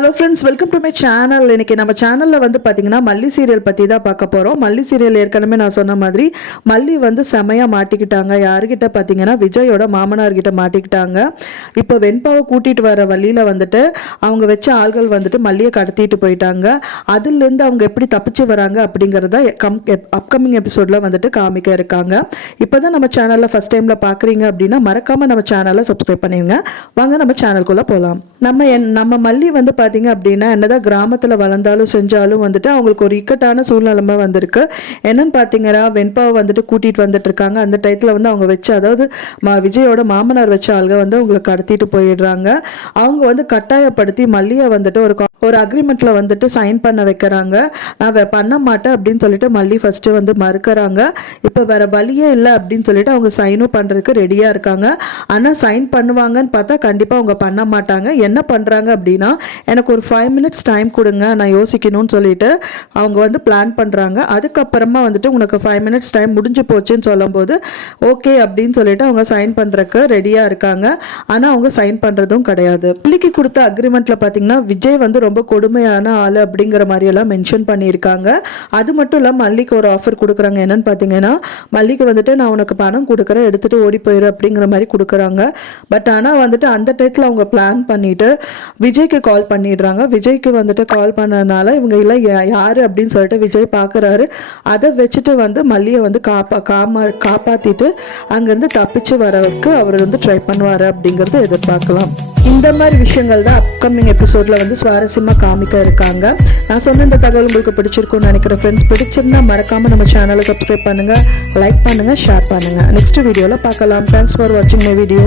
Hello friends, welcome to my channel. இன்னைக்கு நம்ம சேனலில் வந்து பார்த்தீங்கன்னா மல்லி சீரியல் பற்றி தான் பார்க்க போகிறோம். மல்லி சீரியல் ஏற்கனவே நான் சொன்ன மாதிரி மல்லி வந்து செமையாக மாட்டிக்கிட்டாங்க. யாருக்கிட்ட பார்த்தீங்கன்னா விஜயோட மாமனார்கிட்ட மாட்டிக்கிட்டாங்க. இப்போ வெண்பாவை கூட்டிகிட்டு வர வழியில் வந்துட்டு அவங்க வச்ச ஆள்கள் வந்துட்டு மல்லியை கடத்திட்டு போயிட்டாங்க. அதுலேருந்து அவங்க எப்படி தப்பிச்சு வராங்க அப்படிங்கிறத அப்கமிங் எபிசோடில் வந்துட்டு காமிக்க இருக்காங்க. இப்போ தான் நம்ம சேனலில் ஃபஸ்ட் டைமில் பார்க்குறீங்க அப்படின்னா மறக்காமல் நம்ம சேனலை சப்ஸ்கிரைப் பண்ணிடுங்க. வாங்க நம்ம சேனலுக்குள்ளே போகலாம். நம்ம மல்லி வந்து பார்த்தீங்க அப்படின்னா என்னதான் கிராமத்தில் வளர்ந்தாலும் செஞ்சாலும் வந்துட்டு அவங்களுக்கு ஒரு இக்கட்டான சூழ்நிலைமை வந்திருக்கு. என்னன்னு பார்த்தீங்கன்னா வெண்பாவை வந்துட்டு கூட்டிகிட்டு வந்துட்டு இருக்காங்க. அந்த டயத்தில் வந்து அவங்க வச்சு, அதாவது விஜயோட மாமனார் வச்ச ஆளுங்க வந்து அவங்களை கடத்திட்டு போயிடுறாங்க. அவங்க வந்து கட்டாயப்படுத்தி மல்லியை வந்துட்டு ஒரு அக்ரிமெண்ட்டில் வந்துட்டு சைன் பண்ண வைக்கிறாங்க. நான் பண்ண மாட்டேன் அப்படின்னு சொல்லிட்டு மல்லி ஃபஸ்ட்டு வந்து மறுக்கிறாங்க. இப்போ வேற வழியே இல்லை அப்படின்னு சொல்லிட்டு அவங்க சைனும் பண்ணுறதுக்கு ரெடியாக இருக்காங்க. ஆனால் சைன் பண்ணுவாங்கன்னு பார்த்தா கண்டிப்பாக அவங்க பண்ண மாட்டாங்க. என்ன பண்ணுறாங்க அப்படின்னா, எனக்கு ஒரு 5 minutes டைம் கொடுங்க, நான் யோசிக்கணும்னு சொல்லிட்டு அவங்க வந்து பிளான் பண்ணுறாங்க. அதுக்கப்புறமா வந்துட்டு உனக்கு 5 minutes டைம் முடிஞ்சு போச்சுன்னு சொல்லும்போது ஓகே அப்படின்னு சொல்லிட்டு அவங்க சைன் பண்ணுறக்கு ரெடியாக இருக்காங்க. ஆனால் அவங்க சைன் பண்ணுறதும் கிடையாது. மல்லிக்கு கொடுத்த அக்ரிமெண்ட்டில் பார்த்தீங்கன்னா விஜய் வந்து ரொம்ப கொடுமையான ஆள் அப்படிங்கிற மாதிரியெல்லாம் மென்ஷன் பண்ணியிருக்காங்க. அது மட்டும் இல்லாமல் மல்லிக்கு ஒரு ஆஃபர் கொடுக்குறாங்க. என்னன்னு பார்த்தீங்கன்னா, மல்லிக்கு வந்துட்டு நான் உனக்கு பணம் கொடுக்குறேன், எடுத்துகிட்டு ஓடி போயிரு அப்படிங்கிற மாதிரி கொடுக்குறாங்க. பட் ஆனால் வந்துட்டு அந்த டயத்தில் அவங்க பிளான் பண்ணிட்டு விஜய்க்கு கால் பண்ணிடுறாங்க. விஜய்க்கு வந்துட்டு கால் பண்ணதுனால இவங்க இல்லை யாரு அப்படின்னு சொல்லிட்டு விஜய் பார்க்குறாரு. அதை வச்சுட்டு வந்து மல்லியை வந்து காப்பாற்றிட்டு அங்கேருந்து தப்பிச்சு வரவுக்கு அவர் வந்து ட்ரை பண்ணுவார் அப்படிங்கிறது எதிர்பார்க்கலாம். இந்த மாதிரி விஷயங்கள் தான் அப்கமிங் எபிசோடில் வந்து சுவாரஸ்யமாக காமிக்க இருக்காங்க. நான் சொன்ன இந்த தகவல் உங்களுக்கு பிடிச்சிருக்கும்னு நினைக்கிறேன். ஃப்ரெண்ட்ஸ், பிடிச்சிருந்தா மறக்காமல் நம்ம சேனலை சப்ஸ்கிரைப் பண்ணுங்கள், லைக் பண்ணுங்கள், ஷேர் பண்ணுங்கள். நெக்ஸ்ட் வீடியோவில் பார்க்கலாம். தேங்க்ஸ் ஃபார் வாட்சிங் மை வீடியோ.